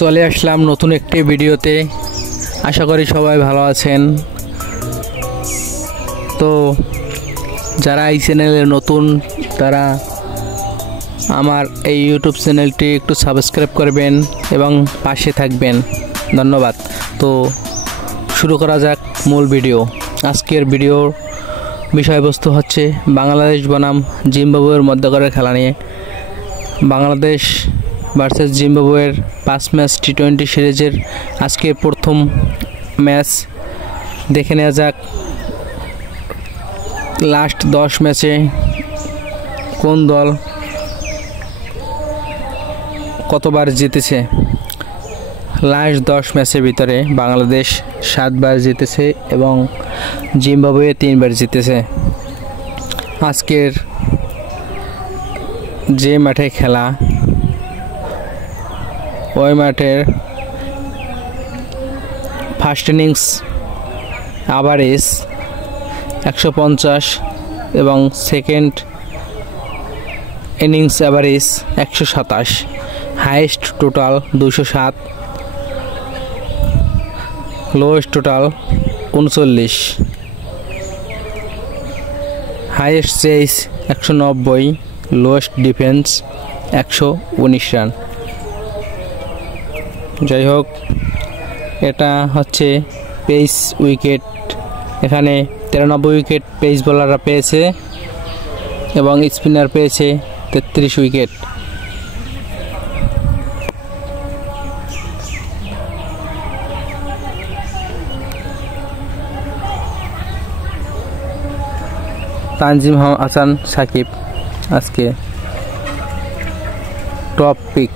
চলে আসলাম নতুন একটি ভিডিওতে। আশা করি সবাই ভালো আছেন। তো যারা এই চ্যানেলে নতুন তারা আমার এই ইউটিউব চ্যানেলটি একটু সাবস্ক্রাইব করবেন এবং পাশে থাকবেন। ধন্যবাদ। তো শুরু করা যাক মূল ভিডিও। আজকের ভিডিওর বিষয়বস্তু হচ্ছে বাংলাদেশ বনাম জিম্বাবুয়ের মধ্যকারের খেলা নিয়ে। বাংলাদেশ ভার্সেস জিম্বাবুয়ের 5 ম্যাচ টি20 সিরিজের আজকে প্রথম ম্যাচ দেখে নেওয়া যাক। লাস্ট 10 ম্যাচে কোন দল কতবার জিতেছে। লাস্ট 10 ম্যাচের ভিতরে বাংলাদেশ 7 বার জিতেছে এবং জিম্বাবুয়ে 3 বার জিতেছে। আজকের যে মাঠে খেলা ওই মাঠের ফার্স্ট ইনিংস অ্যাভারেজ 150 এবং second innings average 127, highest total 207, lowest total 39, highest chase 190, lowest defence 119 run. যাই হোক, এটা হচ্ছে পেস উইকেট। এখানে 93 উইকেট পেস বোলাররা পেয়েছে এবং স্পিনার পেয়েছে 33 উইকেট। তানজিম হাসান সাকিব আজকে টপ পিক।